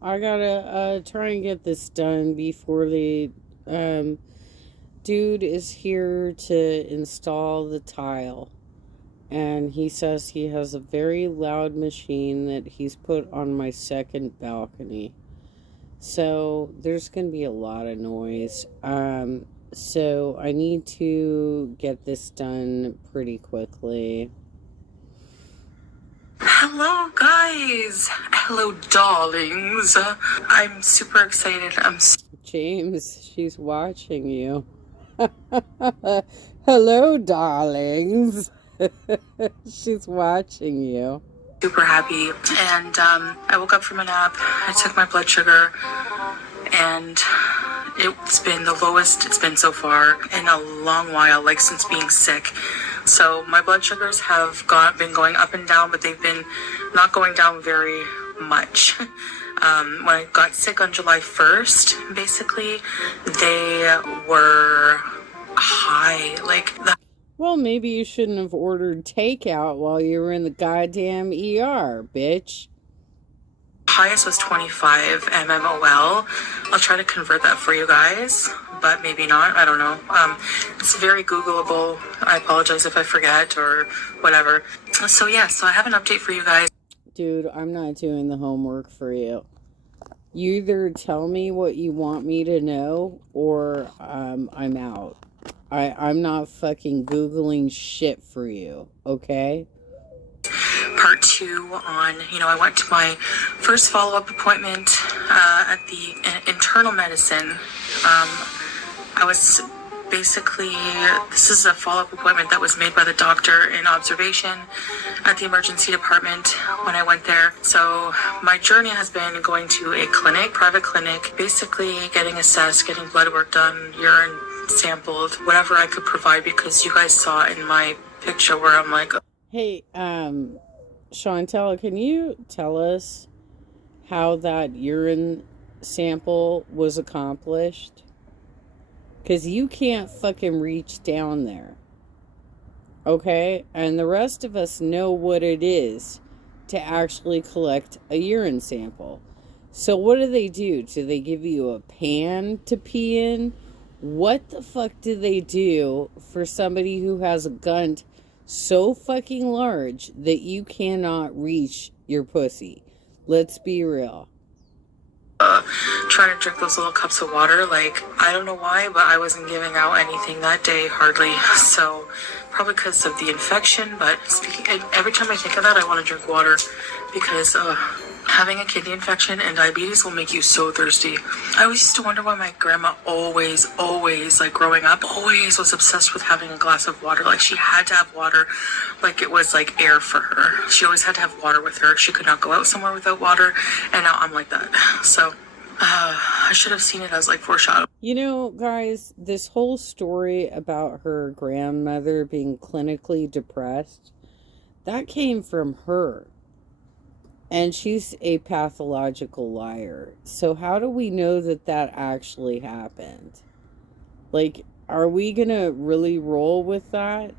I gotta try and get this done before the dude is here to install the tile. And he says he has a very loud machine that he's put on my second balcony. So there's going to be a lot of noise. So I need to get this done pretty quickly. Hello, guys. Hello, darlings. I'm super excited. James, she's watching you. Hello, darlings. She's watching you. Super happy. And I woke up from a nap. I took my blood sugar, and it's been the lowest it's been so far in a long while, like since being sick. So my blood sugars have been going up and down, but they've been not going down very much. When I got sick on July 1st, basically, they were high. Well, maybe you shouldn't have ordered takeout while you were in the goddamn ER, bitch. Highest was 25 mmol. I'll try to convert that for you guys, but maybe not. I don't know. It's very Googleable. I apologize if I forget or whatever. So I have an update for you guys. Dude, I'm not doing the homework for you. You either tell me what you want me to know, or I'm out. I'm not fucking Googling shit for you, okay? Part 2 on, I went to my first follow-up appointment at the internal medicine. I was basically, this is a follow-up appointment that was made by the doctor in observation at the emergency department when I went there. So my journey has been going to a clinic, private clinic, basically getting assessed, getting blood work done, urine sampled, whatever I could provide, because you guys saw in my picture where I'm like, hey, Chantel, can you tell us how that urine sample was accomplished? Because you can't fucking reach down there. Okay? And the rest of us know what it is to actually collect a urine sample. So what do? Do they give you a pan to pee in? What the fuck do they do for somebody who has a gunt so fucking large that you cannot reach your pussy? Let's be real. Trying to drink those little cups of water. I don't know why, but I wasn't giving out anything that day, hardly. So probably because of the infection, but every time I think of that, I want to drink water, because having a kidney infection and diabetes will make you so thirsty. I always used to wonder why my grandma always, growing up, always was obsessed with having a glass of water. She had to have water, it was like air for her. She always had to have water with her. She could not go out somewhere without water, and now I'm like that. So I should have seen it as foreshadowing. Guys, this whole story about her grandmother being clinically depressed, that came from her. And she's a pathological liar. So how do we know that that actually happened? Are we gonna really roll with that?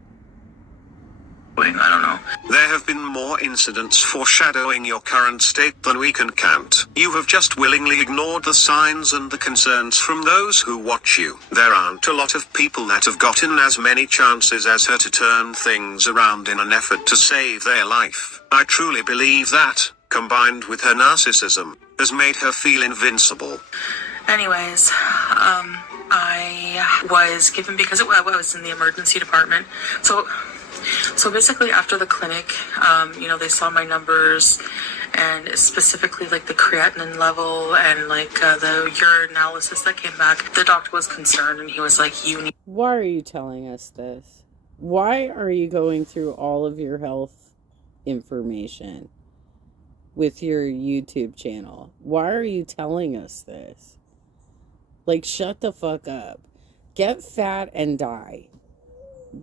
I don't know. There have been more incidents foreshadowing your current state than we can count. You have just willingly ignored the signs and the concerns from those who watch you. There aren't a lot of people that have gotten as many chances as her to turn things around in an effort to save their life. I truly believe that, combined with her narcissism, has made her feel invincible. Anyways, I was given, because I was in the emergency department. So basically after the clinic, they saw my numbers, and specifically the creatinine level and the urine analysis that came back. The doctor was concerned, and he was like, you need... Why are you telling us this? Why are you going through all of your health information with your YouTube channel? Why are you telling us this? Shut the fuck up. Get fat and die.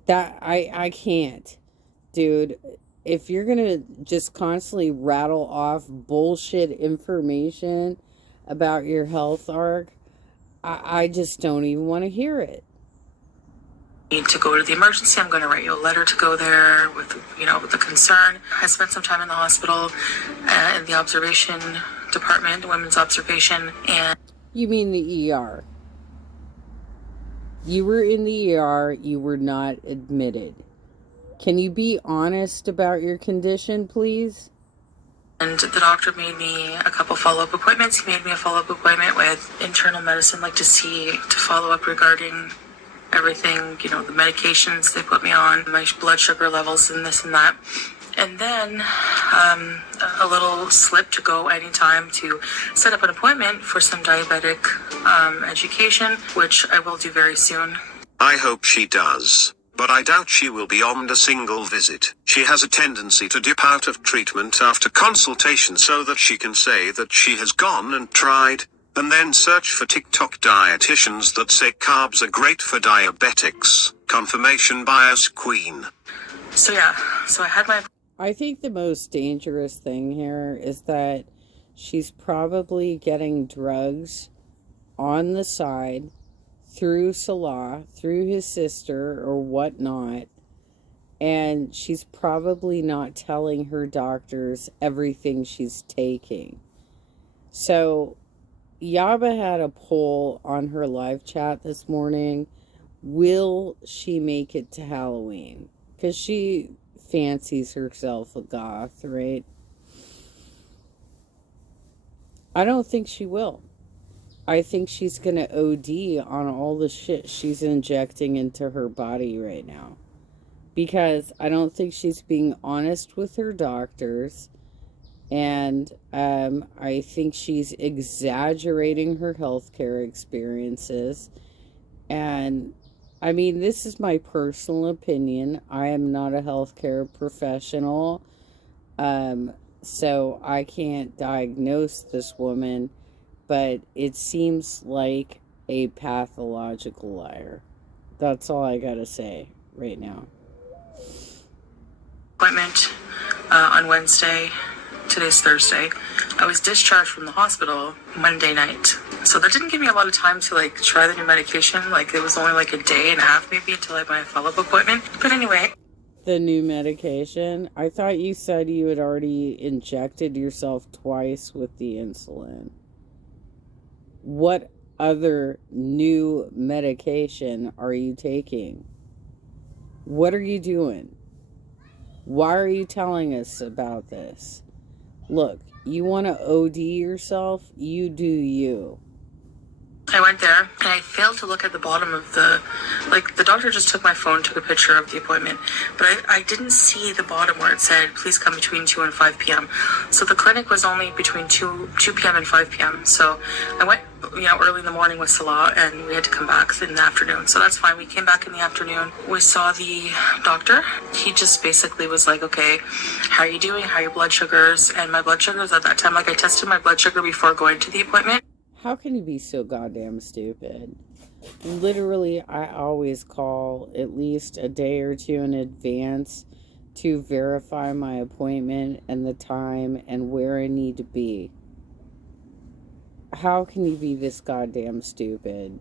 That I can't. Dude, if you're gonna just constantly rattle off bullshit information about your health arc, I just don't even want to hear it. Need to go to the emergency. I'm going to write you a letter to go there with the concern. I spent some time in the hospital in the observation department, women's observation, and... You mean the ER? You were in the ER, you were not admitted. Can you be honest about your condition, please? And the doctor made me a couple follow-up appointments. He made me a follow-up appointment with internal medicine, like to follow up regarding everything, you know, the medications they put me on, my blood sugar levels and this and that. And then a little slip to go anytime to set up an appointment for some diabetic education, which I will do very soon. I hope she does. But I doubt she will be on a single visit. She has a tendency to dip out of treatment after consultation so that she can say that she has gone and tried, and then search for TikTok dietitians that say carbs are great for diabetics. Confirmation bias queen. So I had my... I think the most dangerous thing here is that she's probably getting drugs on the side through Salah, through his sister or whatnot, and she's probably not telling her doctors everything she's taking. So Yaba had a poll on her live chat this morning. Will she make it to Halloween? Because she fancies herself a goth, right? I don't think she will. I think she's going to OD on all the shit she's injecting into her body right now. Because I don't think she's being honest with her doctors. And I think she's exaggerating her healthcare experiences. And, I mean, this is my personal opinion. I am not a healthcare professional. So I can't diagnose this woman. But it seems like a pathological liar. That's all I gotta say right now. Appointment on Wednesday. Today's Thursday. I was discharged from the hospital Monday night. So that didn't give me a lot of time to like try the new medication. Like it was only like a day and a half maybe until I had my follow-up appointment. But anyway. The new medication? I thought you said you had already injected yourself twice with the insulin. What other new medication are you taking? What are you doing? Why are you telling us about this? Look, you want to OD yourself? You do you. I went there and I failed to look at the bottom of the doctor just took my phone, took a picture of the appointment, but I didn't see the bottom where it said, please come between 2 and 5 p.m. So the clinic was only between 2 p.m. and 5 p.m. So I went, early in the morning with Salah and we had to come back in the afternoon. So that's fine. We came back in the afternoon. We saw the doctor. He just basically was like, okay, how are you doing? How are your blood sugars? And my blood sugars at that time, I tested my blood sugar before going to the appointment. How can you be so goddamn stupid? Literally, I always call at least a day or two in advance to verify my appointment and the time and where I need to be. How can you be this goddamn stupid?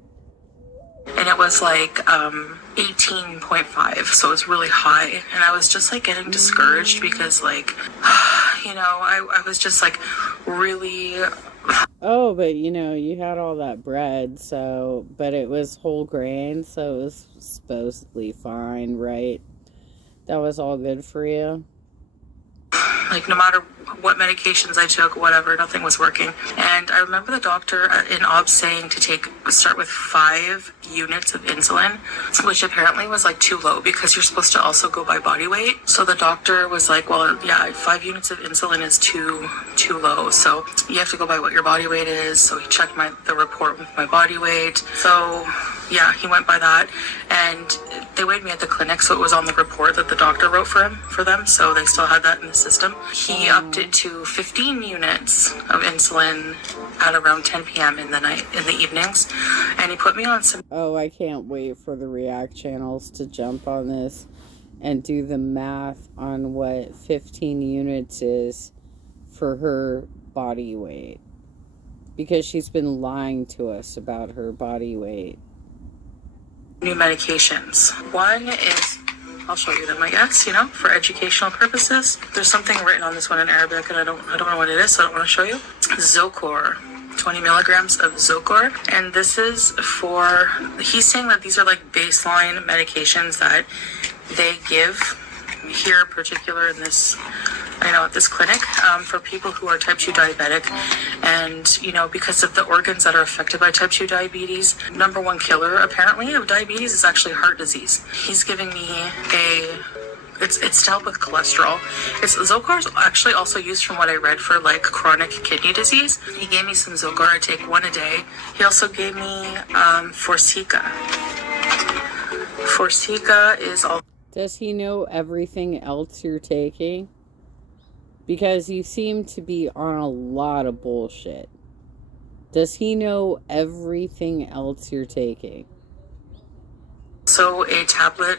And it was like 18.5, so it was really high. And I was just like getting discouraged because I was just like really... Oh, but you had all that bread, but it was whole grain, so it was supposedly fine, right? That was all good for you? Like, no matter what medications I took, whatever, nothing was working. And I remember the doctor in OBS saying to start with 5 units of insulin, which apparently was like too low because you're supposed to also go by body weight. So the doctor was like, well, yeah, 5 units of insulin is too low. So you have to go by what your body weight is. So he checked the report with my body weight. So yeah, he went by that. And they weighed me at the clinic, so it was on the report that the doctor wrote for them. So they still had that in the system. He upped it to 15 units of insulin at around 10 p.m. in the evenings, and he put me on some... Oh, I can't wait for the React channels to jump on this and do the math on what 15 units is for her body weight, because she's been lying to us about her body weight. New medications. One is, I'll show you them, I guess, for educational purposes. There's something written on this one in Arabic, and I don't know what it is, so I don't want to show you. Zocor. 20 milligrams of Zocor. And this is for, he's saying that these are like baseline medications that they give here, particular in this, I know, at this clinic, for people who are type 2 diabetic. And, you know, because of the organs that are affected by type 2 diabetes, number one killer, apparently, of diabetes is actually heart disease. He's giving me it's to help with cholesterol. Zocor is actually also used, from what I read, for like chronic kidney disease. He gave me some Zocor. I take one a day. He also gave me Forxiga. Forxiga is all. Does he know everything else you're taking? Because you seem to be on a lot of bullshit. Does he know everything else you're taking? So a tablet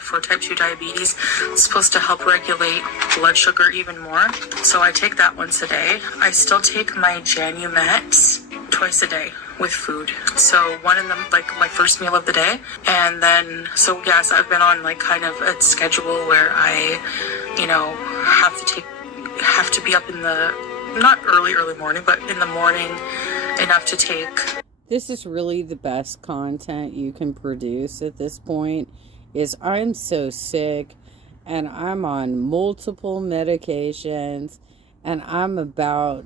for type 2 diabetes. It's supposed to help regulate blood sugar even more. So I take that once a day. I still take my Janumet twice a day with food. So one in the, like, my first meal of the day. And then, so yes, I've been on like kind of a schedule where I, you know, have to be up in the, not early morning, but in the morning enough to take. This is really the best content you can produce at this point, is I'm so sick and I'm on multiple medications and I'm about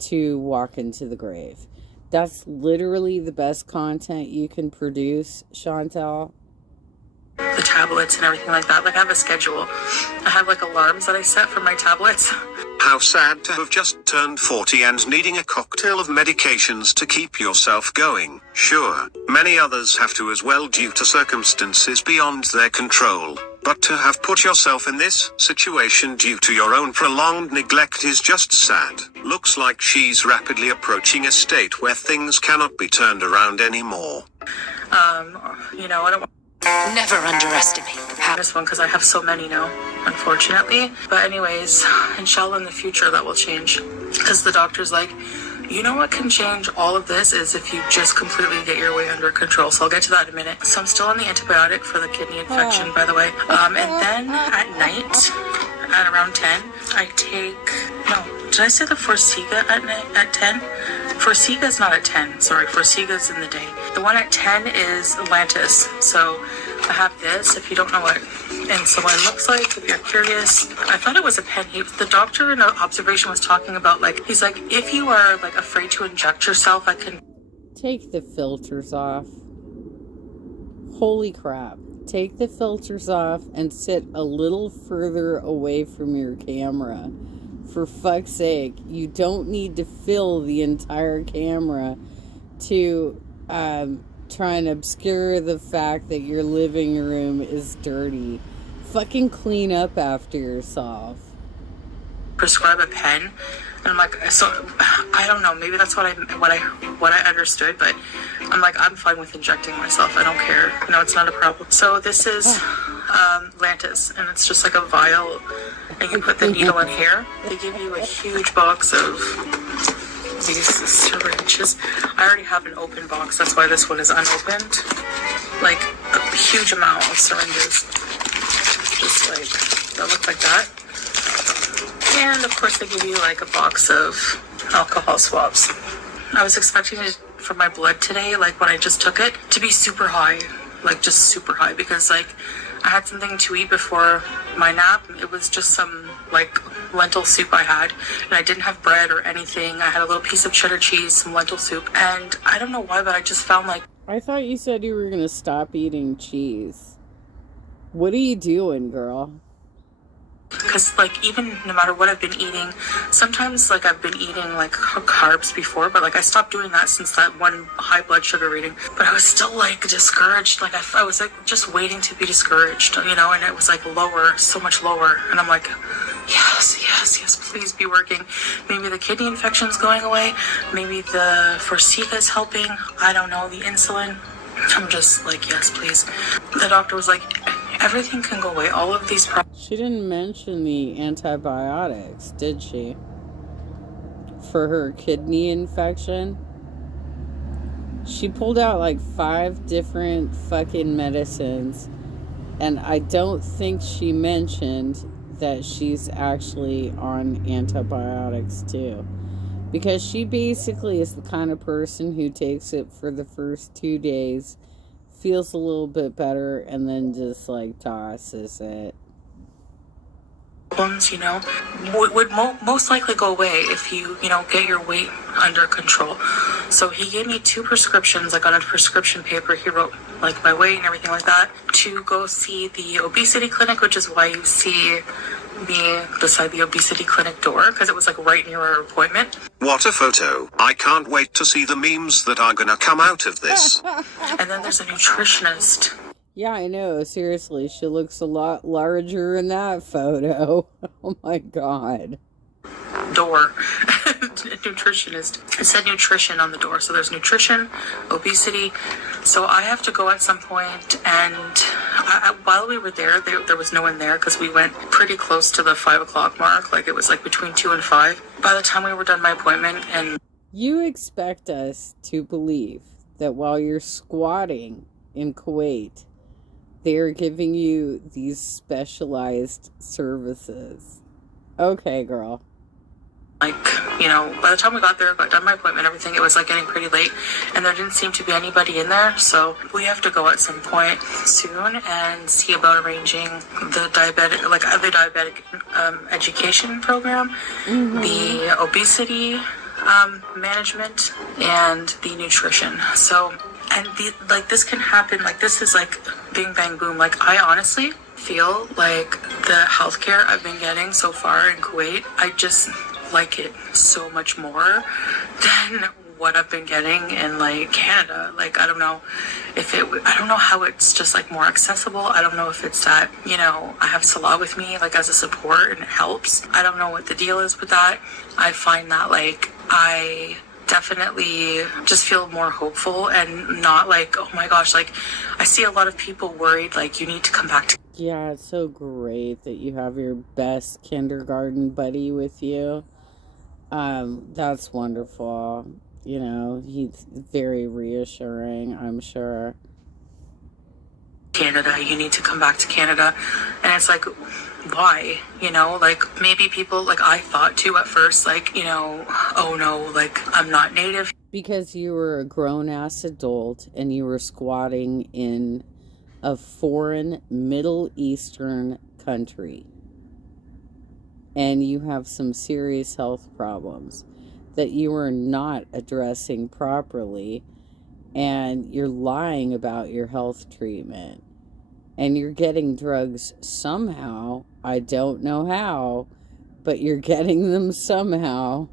to walk into the grave. That's literally the best content you can produce, Chantel. The tablets and everything like that. Like, I have a schedule. I have like alarms that I set for my tablets. How sad to have just turned 40 and needing a cocktail of medications to keep yourself going. Sure, many others have to as well due to circumstances beyond their control. But to have put yourself in this situation due to your own prolonged neglect is just sad. Looks like she's rapidly approaching a state where things cannot be turned around anymore. You know, I don't want Never underestimate this one because I have so many now, unfortunately. But anyways, inshallah in the future that will change. Because the doctor's like, you know what can change all of this is if you just completely get your way under control. So I'll get to that in a minute. So I'm still on the antibiotic for the kidney infection, by the way. And then at night, at around 10, I take, no, did I say the Forxiga at night at 10? Forxiga is not at 10. Sorry, Forxiga is in the day. The one at 10 is Lantus. So I have this, if you don't know what insulin looks like, if you're curious. I thought it was a pen. The doctor in an observation was talking about, like, he's like, if you are like afraid to inject yourself, I can Take the filters off. Holy crap. Take the filters off and sit a little further away from your camera. For fuck's sake, you don't need to fill the entire camera to try and obscure the fact that your living room is dirty. Fucking clean up after yourself. prescribe a pen. And I'm like, so I don't know, maybe that's what I understood, but I'm like, I'm fine with injecting myself. I don't care. You know, it's not a problem. So this is Lantus, and it's just like a vial, and you put the needle in here. They give you a huge box of these syringes. I already have an open box, that's why this one is unopened. Like a huge amount of syringes, just like that look like that. And of course they give you like a box of alcohol swabs. I was expecting it for my blood today, like when I just took it, to be super high, like just super high, because like I had something to eat before my nap. It was just some like lentil soup I had, and I didn't have bread or anything. I had a little piece of cheddar cheese, some lentil soup, and I don't know why, but I just found like... I thought you said you were gonna stop eating cheese. What are you doing, girl? Because like even no matter what I've been eating, sometimes like I've been eating like carbs before, but like I stopped doing that since that one high blood sugar reading. But I was still like discouraged. Like I was like just waiting to be discouraged, you know, and it was like lower, so much lower. And I'm like, yes, please be working. Maybe the kidney infection's going away. Maybe the Forxiga is helping. I don't know, the insulin. I'm just like, yes, please. The doctor was like, everything can go away. All of these problems. She didn't mention the antibiotics, did she? For her kidney infection? She pulled out like 5 different fucking medicines, and I don't think she mentioned that she's actually on antibiotics too. Because she basically is the kind of person who takes it for the first 2 days, feels a little bit better, and then just like tosses it. Problems, would most likely go away if you, get your weight under control. So he gave me 2 prescriptions, like on a prescription paper, he wrote like my weight and everything like that, to go see the obesity clinic, which is why you see me beside the obesity clinic door, because it was like right near our appointment. What a photo. I can't wait to see the memes that are gonna come out of this. And then there's a nutritionist. Yeah, I know. Seriously, she looks a lot larger in that photo. Oh my god. Door. Nutritionist. It said nutrition on the door. So there's nutrition, obesity. So I have to go at some point, and while we were there was no one there because we went pretty close to the 5 o'clock mark. Like it was like between 2 and 5. By the time we were done my appointment, and you expect us to believe that while you're squatting in Kuwait, they're giving you these specialized services. Okay, girl. Like, by the time we got there, got done my appointment, everything, it was like getting pretty late, and there didn't seem to be anybody in there. So we have to go at some point soon and see about arranging the diabetic education program, the obesity management, and the nutrition. So, and this can happen, like this is like bing bang boom. Like I honestly feel like the healthcare I've been getting so far in Kuwait, I just like it so much more than what I've been getting in like Canada. Like I don't know how it's just like more accessible. I don't know if it's that, I have Salah with me like as a support and it helps. I don't know what the deal is with that. I find that like I definitely just feel more hopeful and not like, oh my gosh, like I see a lot of people worried like you need to come back to. Yeah, it's so great that you have your best kindergarten buddy with you. That's wonderful. He's very reassuring, I'm sure. Canada, you need to come back to Canada. And it's like, why? Like maybe people, like I thought too at first, like, oh no, like I'm not native. Because you were a grown-ass adult and you were squatting in a foreign Middle Eastern country. And you have some serious health problems that you are not addressing properly, and you're lying about your health treatment, and you're getting drugs somehow. I don't know how, but you're getting them somehow.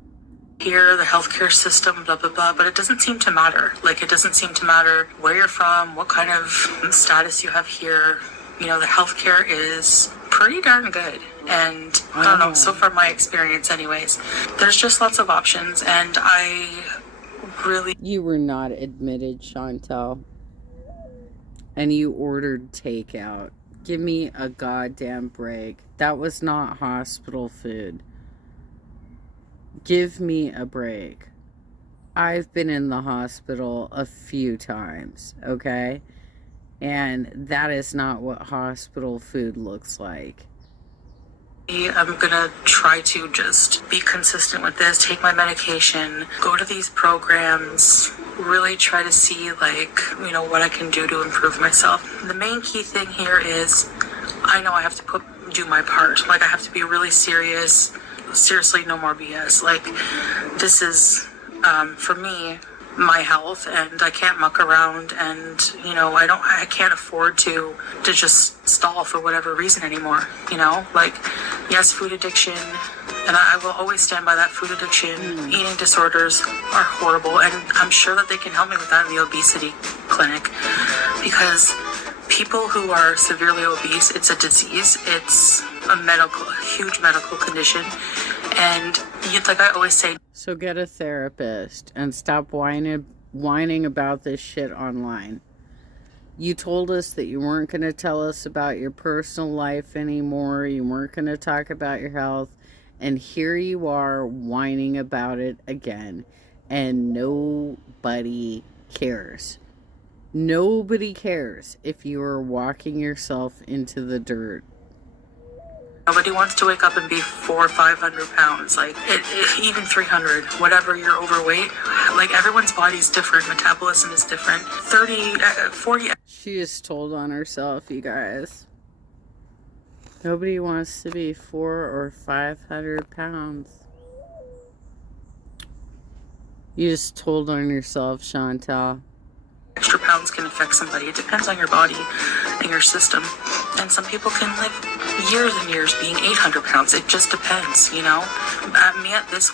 Here, the healthcare system, blah, blah, blah, but it doesn't seem to matter. Like, it doesn't seem to matter where you're from, what kind of status you have here. The healthcare is pretty darn good. And I don't know, so far my experience anyways, there's just lots of options, and I really... You were not admitted, Chantel. And you ordered takeout. Give me a goddamn break. That was not hospital food. Give me a break. I've been in the hospital a few times, okay? And that is not what hospital food looks like. I'm gonna try to just be consistent with this, take my medication, go to these programs, really try to see what I can do to improve myself. The main key thing here is I know I have to do my part. Like I have to be really serious. Seriously, no more BS. Like this is for me, my health, and I can't muck around, and I can't afford to just stall for whatever reason anymore. Like yes, food addiction, and I will always stand by that. Food addiction, eating disorders are horrible, and I'm sure that they can help me with that in the obesity clinic, because people who are severely obese, it's a disease, it's a huge medical condition, and like I always say, so get a therapist and stop whining about this shit online. You told us that you weren't going to tell us about your personal life anymore. You weren't going to talk about your health. And here you are whining about it again. And nobody cares. Nobody cares if you are walking yourself into the dirt. Nobody wants to wake up and be 400 or 500 pounds, like even 300, whatever you're overweight. Like everyone's body's different, metabolism is different. 40. She is told on herself, you guys. Nobody wants to be 400 or 500 pounds. You just told on yourself, Chantal. Extra pounds can affect somebody. It depends on your body and your system. And some people can live years and years being 800 pounds. It just depends, you know. Me at this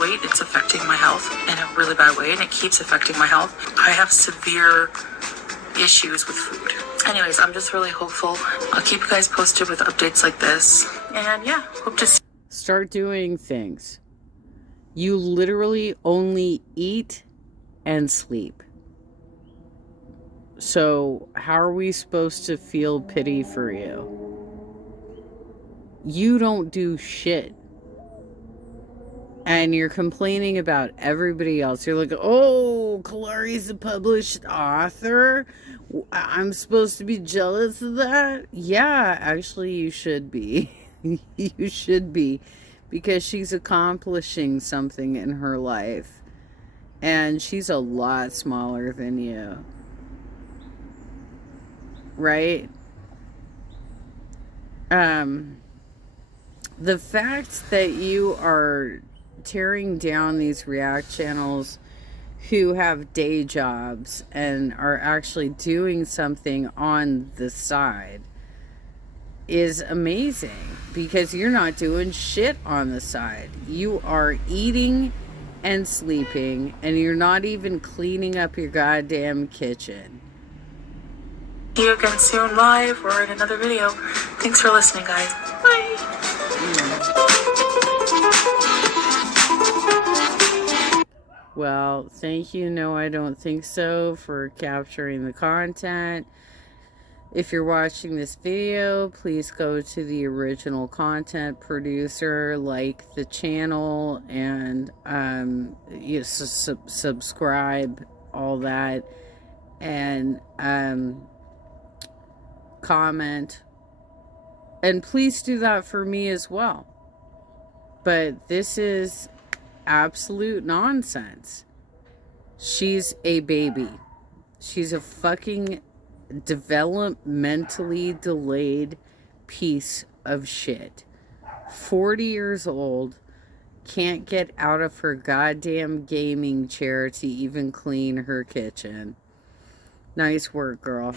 weight, it's affecting my health in a really bad way, and it keeps affecting my health. I have severe issues with food. Anyways, I'm just really hopeful. I'll keep you guys posted with updates like this. And yeah, hope to see. Start doing things. You literally only eat and sleep. So how are we supposed to feel pity for you? You don't do shit. And you're complaining about everybody else. You're like, oh, Kalari's a published author. I'm supposed to be jealous of that? Yeah, actually you should be. You should be. Because she's accomplishing something in her life. And she's a lot smaller than you. Right? The fact that you are tearing down these React channels who have day jobs and are actually doing something on the side is amazing, because you're not doing shit on the side. You are eating and sleeping, and you're not even cleaning up your goddamn kitchen. See you again soon, live or in another video. Thanks for listening, guys. Bye. Well, thank you. No, I don't think so, for capturing the content. If you're watching this video, please go to the original content producer, like the channel, and subscribe, all that, and comment. And please do that for me as well. But this is absolute nonsense. She's a baby. She's a fucking developmentally delayed piece of shit. 40 years old, can't get out of her goddamn gaming chair to even clean her kitchen. Nice work, girl.